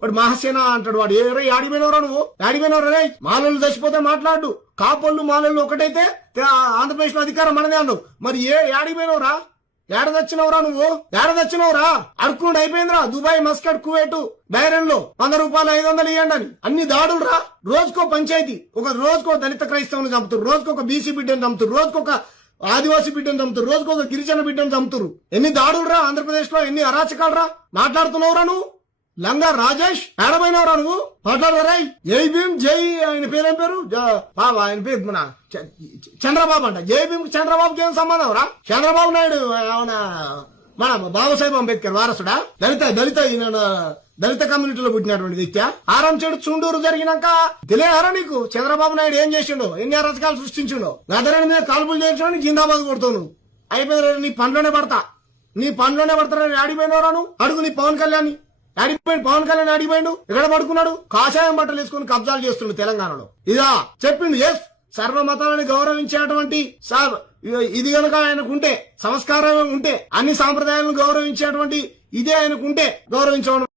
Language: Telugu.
వాడు మహాసేన అంటాడు. వాడు ఆడిపోయినవరా నువ్వు, ఆడిపోయినవరా రే. మాలలు చచ్చిపోతే మాట్లాడు, కాపోళ్ళు మాలలు ఒకటైతే ఆంధ్రప్రదేశ్ లో అధికారం మనదే అన్నావు. మరి ఆడిపోయినవరా, ఏడ తెచ్చినవరా నువ్వు, ఏడ తెచ్చినవరా? అడుక్కుండా అయిపోయిందిరా. దుబాయ్, మస్కట్, కువైట్, బైరన్ లో 100 రూపాయలు 500 ఇవ్వండి అని అన్ని దాడులు రా. రోజుకో పంచాయతీ, రోజుకో దళిత క్రైస్తవుని చంపుతారు, రోజుకొక బీసీ బిడ్డను చంపుతారు, రోజుకొక ఆదివాసీ బిడ్డను చంపుతారు, రోజుకొక గిరిజన బిడ్డను చంపుతారు. ఎన్ని దాడులు రా ఆంధ్రప్రదేశ్ లో, ఎన్ని అరాచకాలు రా. మాట్లాడుతున్నావురా నువ్వు లంగా రాజేష్, ఏడమైనవరా నువ్వు? మాట్లాడరా. జై భీమ్, జై ఆయన పేరేం పేరు, ఆయన పేరు మన చంద్రబాబు అంట. జై భీమ్ చంద్రబాబుకి ఏం సంబంధం రా? చంద్రబాబు నాయుడు మన బాబాసాహెబ్ అంబేద్కర్ వారసుడా? దళిత కమ్యూనిటీలో పుట్టినటువంటి వ్యక్తి. ఆరంచెడు చుండూరు జరిగినాక తెలియరా నీకు చంద్రబాబు నాయుడు ఏం చేసిండో, ఎన్ని అరాచకాలు సృష్టించిండో? గదరని మీద కాల్పులు చేయించడానికి జిందాబాద్ కొడుతావు నువ్వు. అయిపోయింది, నీ పనిలోనే పడతారని ఆడిపోయినవరా నువ్వు? అడుగు నీ పవన్ కళ్యాణ్ ఆడిపోయింది. పవన్ కళ్యాణ్ ఆడిపోయిండు, ఎక్కడ పడుకున్నాడు? కాషాయం బట్టలు వేసుకుని కబ్జాలు చేస్తుండు తెలంగాణలో. ఇదా చెప్పిండు. ఎస్, సర్వమతాలని గౌరవించేటువంటి ఇది కనుక ఆయనకుంటే, సంస్కారం ఉంటే, అన్ని సాంప్రదాయాలను గౌరవించేటువంటి ఇదే ఆయనకుంటే గౌరవించడం